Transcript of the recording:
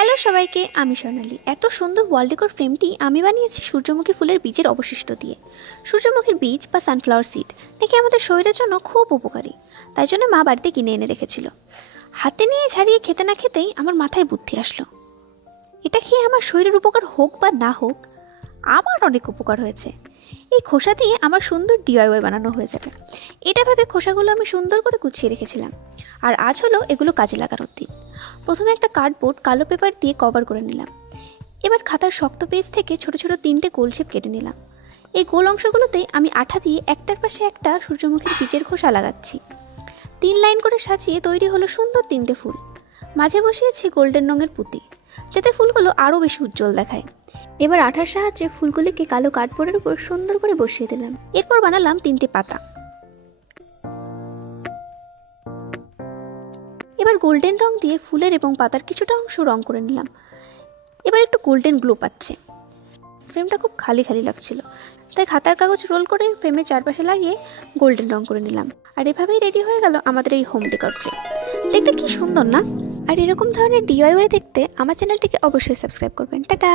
Hello সবাইকে, আমি স্বর্ণালী। এত সুন্দর ওয়াল ডেকোর ফ্রেমটি আমি বানিয়েছি সূর্যমুখী ফুলের বীজের অবশিষ্ট দিয়ে। সূর্যমুখীর বীজ বা সানফ্লাওয়ার সিড নাকি আমাদের শরীরের জন্য খুব উপকারী, তাই জন্য মা বাড়িতে কিনে এনে রেখেছিল। হাতে নিয়ে ছাড়িয়ে খেতে না খেতেই আমার মাথায় বুদ্ধি আসলো, এটা খেয়ে আমার শরীরের উপকার হোক বা না হোক, আমার অনেক উপকার হয়েছে। এই খোসা দিয়ে আমার সুন্দর ডিআইওয়াই বানানো হয়ে যাবে। এটা ভেবে খোসাগুলো আমি সুন্দর করে গুছিয়ে রেখেছিলাম, আর আজ হলো এগুলো কাজে লাগানোর দিন। প্রথমে একটা কার্ডবোর্ড কালো পেপার দিয়ে কভার করে নিলাম। এবার খাতার শক্ত পেজ থেকে ছোট ছোট 3টে গোল শেপ কেটে নিলাম। এই গোল অংশগুলোতে আমি আঠা দিয়ে একটার পাশে একটা সূর্যমুখীর বীজের খোসা লাগাচ্ছি। 3 লাইন করে সাজিয়ে তৈরি হলো সুন্দর 3টে ফুল। মাঝে বসিয়েছি গোল্ডেন রঙের পুঁতি, যাতে ফুলগুলো আরও বেশি উজ্জ্বল দেখায়। এবার আঠার সাহায্যে ফুলগুলিকে কালো কার্ডবোর্ডের উপর সুন্দর করে বসিয়ে দিলাম। এরপর বানালাম 3টে পাতা। এবার গোল্ডেন রং দিয়ে ফুলের এবং পাতার কিছুটা অংশ রং করে নিলাম। এবার একটু গোল্ডেন গ্লো পাচ্ছে। ফ্রেমটা খুব খালি খালি লাগছিল, তাই খাতার কাগজ রোল করে ফ্রেমের চারপাশে লাগিয়ে গোল্ডেন রং করে নিলাম। আর এভাবেই রেডি হয়ে গেল আমাদের এই হোম ডেকোর ফ্রেম। দেখতে কি সুন্দর না? আর এরকম ধরনের ডিআইওয়াই দেখতে আমার চ্যানেলটিকে অবশ্যই সাবস্ক্রাইব করবেন। টাটা।